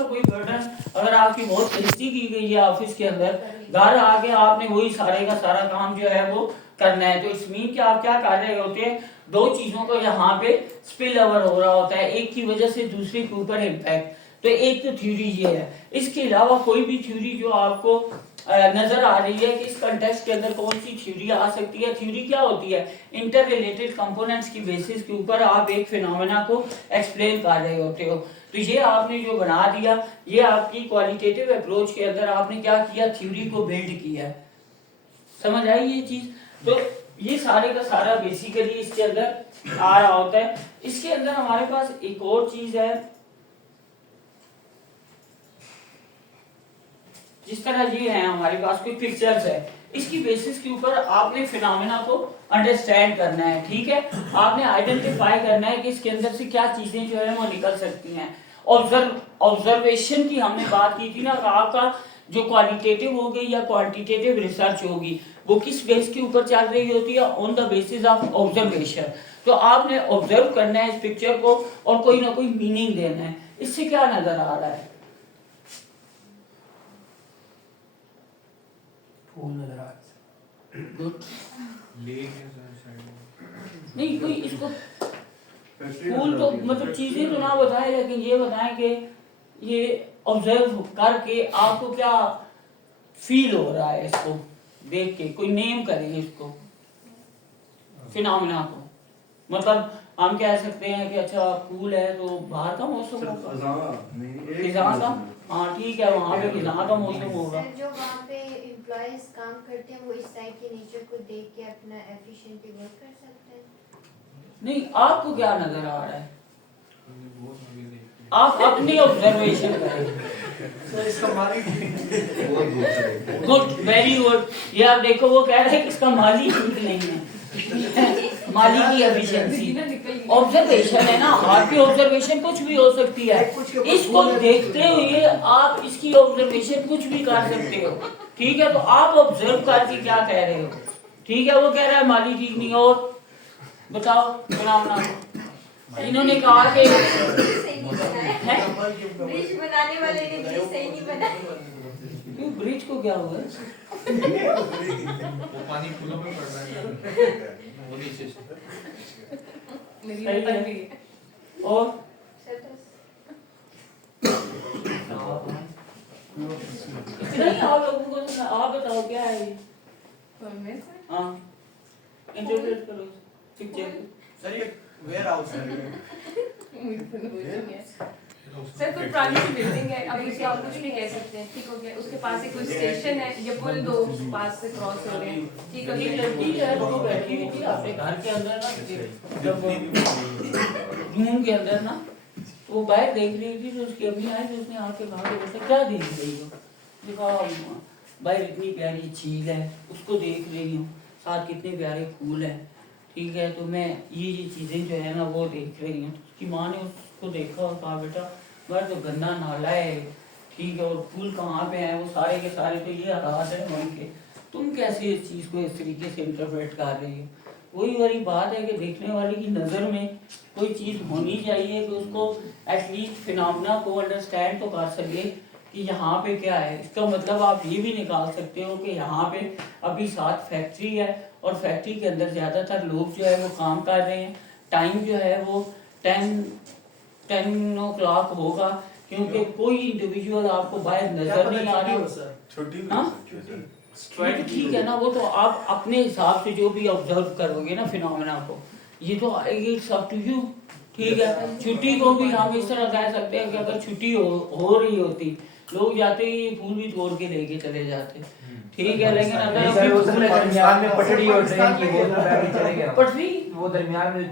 सा कोई बर्डन अगर आपकी बहुत सस्ती की गई है ऑफिस के अंदर, घर आके आपने वही सारे का सारा काम जो है वो करना है, तो इस मीन कि आप क्या कर रहे होते हैं, दो चीजों को यहाँ पे स्पिल ओवर हो रहा होता है, एक की वजह से दूसरे के ऊपर इम्पैक्ट। तो एक तो थ्योरी ये है, इसके अलावा कोई भी थ्योरी जो आपको नजर आ रही है कि इस कंटेक्स्ट के अंदर कौन सी थ्योरी आ सकती है। थ्योरी क्या होती है, इंटर रिलेटेड कंपोनेंट्स की बेसिस के ऊपर आप एक फिनोमेना को एक्सप्लेन कर रहे होते हो। तो ये आपने जो बना दिया, ये आपकी क्वालिटेटिव अप्रोच के अंदर आपने क्या किया, थ्योरी को बिल्ड किया। समझ आई ये चीज? तो ये सारे का सारा बेसिकली इसके अंदर आ रहा होता है। इसके अंदर हमारे पास एक और चीज है, जिस तरह ये है हमारे पास कोई पिक्चर्स है, इसकी बेसिस के ऊपर आपने फिनोमेना को अंडरस्टैंड करना है। ठीक है, आपने आइडेंटिफाई करना है कि इसके अंदर से क्या चीजें जो है वो निकल सकती हैं। ऑब्जर्वेशन की हमने बात की थी ना, आपका जो क्वालिटेटिव होगी या क्वांटिटेटिव रिसर्च होगी वो किस बेस के ऊपर चल रही होती है, on the basis of observation. तो आपने ऑब्जर्व करना है इस पिक्चर को और कोई ना कोई मीनिंग देना है। इससे क्या नजर आ रहा है, फूल नजर आ रहा नहीं कोई इसको फूल तो मतलब चीजें तो ना बताए, लेकिन ये बताएं कि ये ऑब्जर्व करके आपको क्या फील हो रहा है, इसको देख के कोई नेम करें इसको फिनोमेना को। मतलब हम कह सकते हैं कि अच्छा फूल है तो बाहर का मौसम होगा, खिज़ां का, हाँ ठीक है, वहाँ पे खिज़ां का मौसम होगा। जो वहाँ पे एम्प्लॉइज काम करते हैं वो इस साइड के नेचर को देख के अपना एफिशिएंटली वर्क कर सकते हैं। नहीं, आपको क्या नजर आ रहा है, आप अपनी ऑब्जर्वेशन करें। Good, very good. ये आप देखो वो कह रहे हैं कि इसका माली ठीक नहीं है माली की एफिशिएंसी ऑब्जर्वेशन है ना, आपकी ऑब्जर्वेशन कुछ भी हो सकती है, इसको देखते हुए आप इसकी ऑब्जर्वेशन कुछ भी कर सकते हो। ठीक है, तो आप ऑब्जर्व करके क्या कह रहे हो, ठीक है, वो कह रहा है माली ठीक नहीं, और बताओ फिनोमेना। इन्होंने कहा कि ब्रिज बनाने वाले ने ब्रिज सही नहीं बनाया। क्यों, ब्रिज को क्या हुआ, वो पानी पुलों में पड़ रहा है वो नीचे से। सही है। और नहीं, आप लोगों को आप बताओ क्या है ये, हाँ इंटरप्रेट करो पिक्चर। सर ये वेयर हाउस है। सर कोई पुरानी सी बिल्डिंग है, अब इसे आप कुछ नहीं कह सकते हैं, ठीक हो गया, उसके पास एक कोई स्टेशन है, ये पुल दो पास से क्रॉस हो रहे हैं, ठीक हो एक गया। लड़की है वो बैठी हुई थी अपने घर के अंदर ना, जब रूम के अंदर ना वो बाहर देख रही थी, तो उसकी अम्मी आई तो उसने आके कहा कि बेटा क्या देख रही हो, देखा बाहर इतनी प्यारी झील है उसको देख रही हूँ, साथ कितने प्यारे फूल हैं, ठीक है, तो मैं ये चीज़ें जो है ना वो देख रही हूँ। उसकी माँ ने उसको देखा और कहा बेटा बाहर तो गंदा नाला है, ठीक है, और फूल कहाँ पे हैं, वो सारे के सारे तो ये हालात है वहीं के, तुम कैसे इस चीज़ को इस तरीके से इंटरप्रेट कर रही हो। वही वाली बात है कि देखने वाले की नज़र में कोई चीज़ होनी चाहिए कि उसको एटलीस्ट फिनोमेना को अंडरस्टैंड तो कर सके कि यहाँ पे क्या है। इसका मतलब आप ये भी निकाल सकते हो कि यहाँ पे अभी साथ फैक्ट्री है और फैक्ट्री के अंदर ज़्यादातर लोग जो है वो काम कर रहे हैं, टाइम जो है वो 10 o'clock होगा, क्योंकि कोई इंडिविजुअल आपको बाहर नजर नहीं आ रहा। छोटी हाँ तो ठीक है ना, वो तो आप अपने हिसाब से जो भी ऑब्जर्व करोगे ना फिनोमेना को, ये तो इट्स अप टू यू। ठीक है, छुट्टी को भी हम इस तरह कह सकते हैं कि अगर छुट्टी हो रही होती, लोग जाते ही फूल भी तोड़ के लेके चले जाते, ठीक है, लेकिन अगर दरमियान में पटड़ी और ट्रेन की वो तो बैठ के चले गए, पटरी वो दरमियान में ये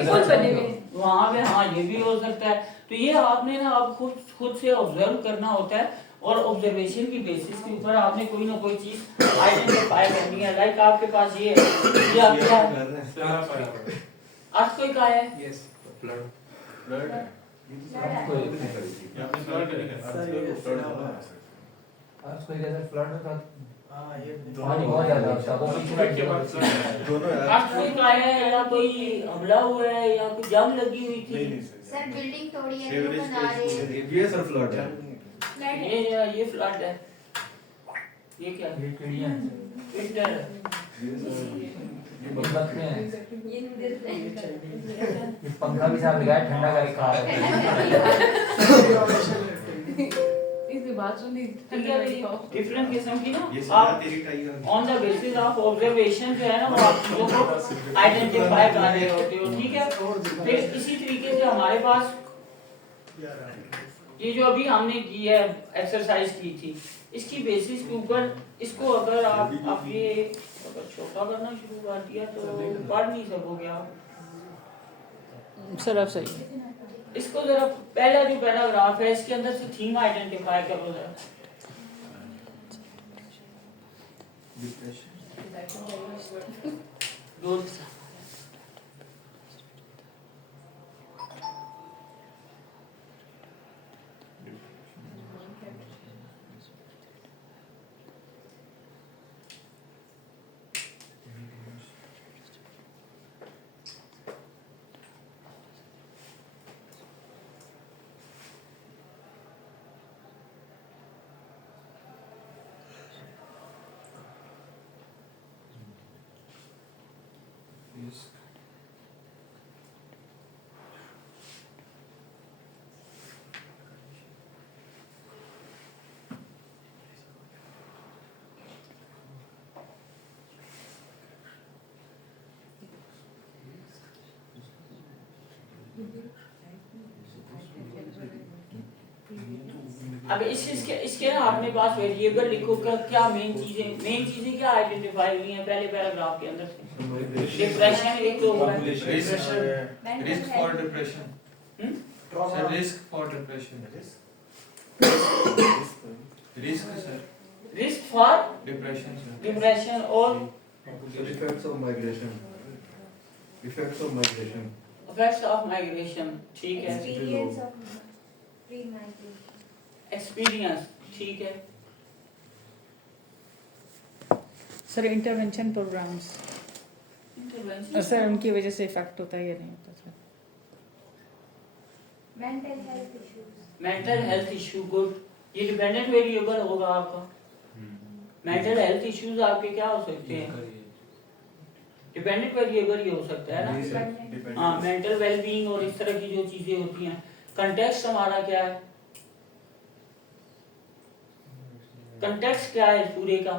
पुल बने हुए हैं। वहां पे, हाँ ये भी हो सकता है। तो ये आपने ना आप खुद से ऑब्जर्व करना होता है और ऑब्जर्वेशन की बेसिस के ऊपर आपने कोई ना कोई चीज आइडेंटिफाई करनी है। लाइक आपके पास ये आपका अर्थ कोई का है, यस फ्लड आज कोई कहता फ्लड होता हाँ ये पानी बहुत ज्यादा होता है वो भी दोनों यार अर्थक्वेक आया है या कोई हमला हुआ है या कोई जंग लगी हुई थी? सर बिल्डिंग तोड़ी है तो सीवरेज बना रहे हैं ये सर फ्लड है ये फ्लड है। ये क्या है? ये चिड़िया हैं। फिल्टर है। ये बकरे हैं। ये पंखा भी साथ लगाया ठंडा करके खा रहे हैं। इसकी बात सुनी ठीक है भाई, डिफरेंट किस्म की ना ये आप सारा तेरी tiger on the basis of observation जो है ना वो आप चीजों को आइडेंटिफाई कर रहे होते हो, ठीक है। फिर इसी तरीके से हमारे पास ये जो अभी हमने की है एक्सरसाइज की थी, इसकी बेसिस के ऊपर इसको अगर आप ये अगर छोटा करना शुरू कर दिया तो पढ़ नहीं सकोगे आप। सर अब सही इसको जरा पहला जो पैराग्राफ है इसके अंदर से थीम आइडेंटिफाई करो जरा। दो अब इसके ना अपने पास वेरिएबल लिखो क्या मेन चीजें क्या आइडेंटिफाई हुई हैं पहले पैराग्राफ के अंदर से। डिप्रेशन एक तो होगा, risk for depression trauma risk for depression risk sir risk for depression depression और effects of migration effects of migration, ठीक है। Experience of pre migration experience, ठीक है। Sir intervention programmes intervention sir उनकी वजह से इफेक्ट होता है या नहीं होता sir? Mental health issues mental health issue, good. ये डिपेंडेंट वेरिएबल होगा आपका। मेंटल हेल्थ इश्यूज आपके क्या हो सकते हैं? डिपेंडेंट वेरिएबल ही हो सकता है ना। हाँ, मेंटल वेलबींग और इस तरह की जो चीजें होती हैं। कंटेक्स्ट हमारा क्या है? कंटेक्स्ट क्या है पूरे का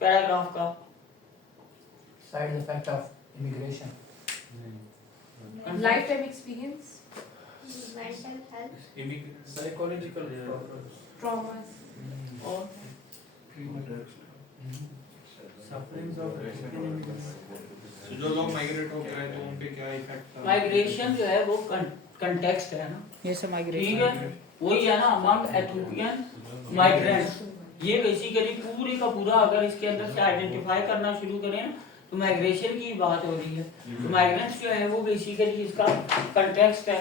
पैराग्राफ का? Side effect of immigration life time experience mental health psychological traumas और जो लोग माइग्रेट हो गए तो उन पे क्या इफेक्ट माइग्रेशन जो है वो कंटेक्स्ट है ना, ये सब ठीक माइग्रेशन है। वही है ना अमंग एथियोपियन माइग्रेंट्स। ये बेसिकली पूरे का पूरा अगर इसके अंदर से आइडेंटिफाई करना शुरू करें ना तो माइग्रेशन की बात हो रही है। तो माइग्रेंट्स जो है वो बेसिकली इसका कंटेक्स्ट है।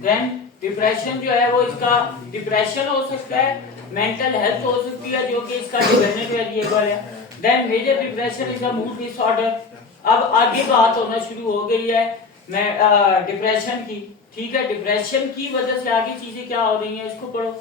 देन डिप्रेशन जो है वो इसका डिप्रेशन हो सकता है, मेंटल हेल्थ हो सकती है जो कि इसका डिपेंडेंट वेरिएबल है। Then major depression is a mood disorder. अब आगे बात होना शुरू हो गई है मैं डिप्रेशन की, ठीक है। डिप्रेशन की वजह से आगे चीजें क्या हो रही हैं इसको पढ़ो।